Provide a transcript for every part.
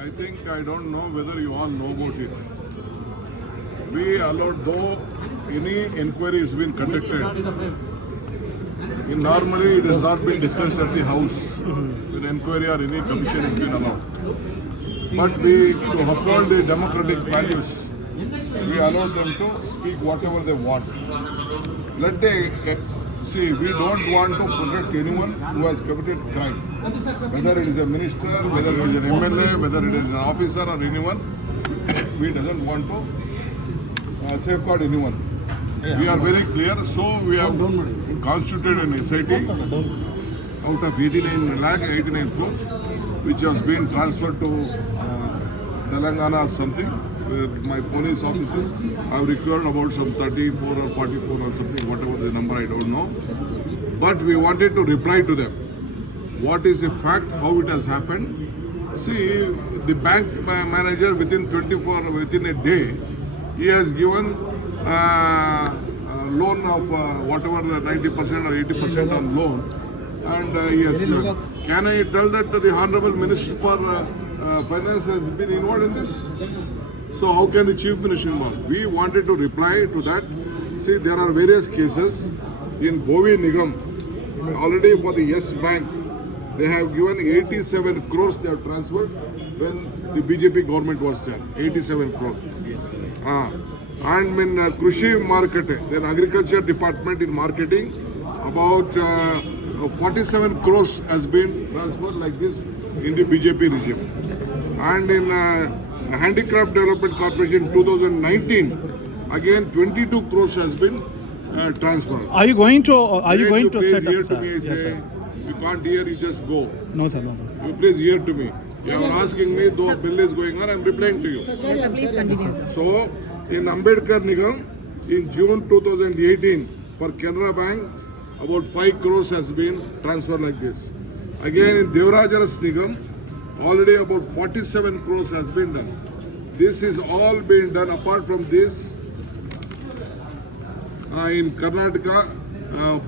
I think I don't know whether you all know about it. We allowed, though any inquiry has been conducted, normally it has not been discussed at the House. An inquiry or any commission has been allowed. But to uphold the democratic values, we allow them to speak whatever they want. Let they see. We don't want to protect anyone who has committed crime, whether it is a minister, whether it is an MLA, whether it is an officer or anyone. We doesn't want to safeguard anyone. We are very clear. So we have constituted an SIT out of 89 crores, which has been transferred to Telangana or something. With my police officers, I have required about some 34 or 44 or something, whatever the number, I don't know. But we wanted to reply to them. What is the fact, how it has happened? See, the bank manager within a day, he has given loan of whatever the 90% or 80% on loan, and he has given. Can I tell that the Honorable Minister for Finance has been involved in this? So how can the Chief Minister involved? We wanted to reply to that. See, there are various cases in Bovi Nigam. Already for the Yes Bank, they have given 87 crores they have transferred when the BJP government was there. 87 crores. And in Krushi Market, then Agriculture Department in marketing, about 47 crores has been transferred like this in the BJP regime. And in Handicraft Development Corporation 2019, again 22 crores has been transferred. Are you going to please set hear up, to sir? me? I Yes, say, sir. you can't hear, you just go. No, sir. No, sir. You please hear to me. You are asking me, though bill is going on, I am replying to you. Sir, please continue, sir. So, in Ambedkar Nigam, in June 2018, for Canara Bank, about 5 crores has been transferred like this. Again, in Devarajaras Nigam, already about 47 crores has been done. This is all being done. Apart from this, in Karnataka,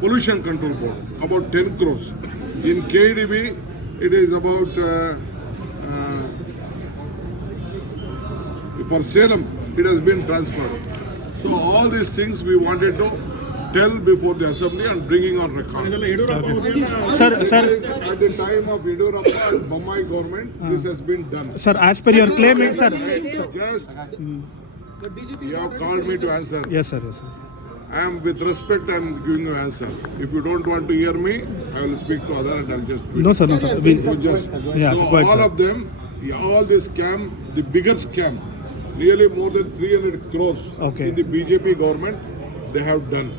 Pollution Control Board, about 10 crores. In KDB, it is about, for Salem, it has been transferred. So all these things we wanted to tell before the assembly and bringing on record. Sir, At the time of Yediyurappa and Bommai government, this has been done. sir, as per your claim, sir. Just, you have called me to answer. Yes, sir. Yes, sir. I am, with respect, I am giving you answer. If you don't want to hear me, I will speak to other and I will just tweet. No, sir. No, sir. You just, Yeah, so sir, go ahead, all sir. of them, all this scam, the bigger scam, nearly more than 300 crores Okay. in the BJP government, they have done.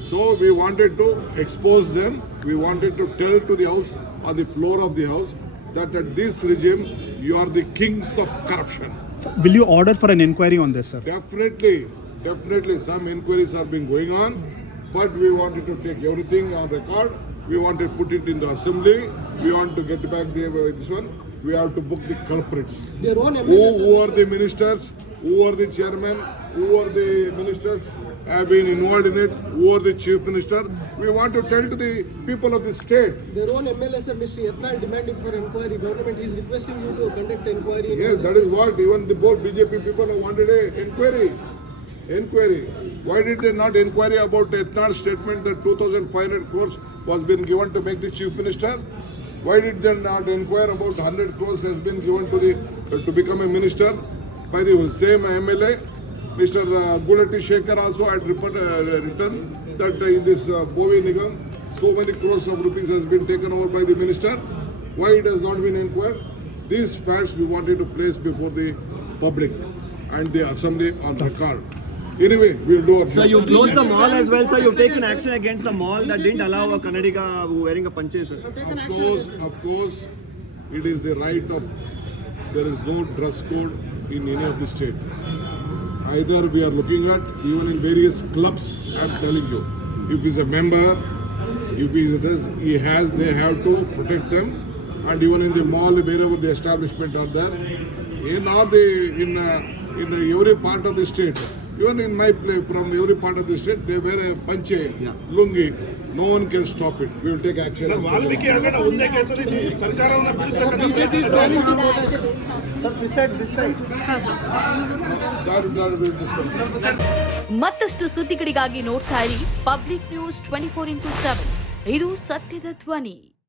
So we wanted to expose them. We wanted to tell to the House, on the floor of the House, that at this regime, you are the kings of corruption. Will you order for an inquiry on this, sir? Definitely, some inquiries are being going on, but we wanted to take everything on record. We want to put it in the assembly. We want to get back this one. We have to book the culprits. Their own Who are the ministers? Who are the chairman? Who are the ministers have been involved in it? Who are the chief minister? We want to tell to the people of the state. Their own MLA, sir, Mr. Yatnal, demanding for inquiry. Government is requesting you to conduct inquiry. Yes, that is what even the both BJP people have wanted an inquiry. Why did they not inquiry about Yatnal's statement that 2,500 crores was been given to make the chief minister? Why did they not inquire about 100 crores has been given to become a minister by the same MLA? Mr. Gulati Shekhar also had written that in this Bovi Nigam, so many crores of rupees has been taken over by the minister. Why it has not been inquired? These facts we wanted to place before the public and the assembly on record. Anyway, we'll do our Sir, you closed the mall as well, sir. You've taken action against the mall that didn't allow a Kannadiga wearing a panche, sir. Of course, it is the right of, there is no dress code in any of the state. Either we are looking at, even in various clubs, I am telling you, if he is a member, if they have to protect them, and even in the mall, wherever the establishment are there, in every part of the state, Even in my place, from every part of the state, they wear a panche, lungi. No one can stop it. We will take action. as per the law. Valmiki ಅವರ ಒಂದೇ ಕೇಸಲ್ಲಿ ಸರ್ಕಾರವನ್ನು ಬಿಡಿಸತಕ್ಕಂಥ BJP is planning to protest. Sir, this side. That will discuss. ಮತ್ತಷ್ಟು ಸುದ್ದಿಗಳಿಗಾಗಿ ನೋಡ್ತಾ ಇರಿ public news 24x7. ಇದು ಸತ್ಯದ ಧ್ವನಿ.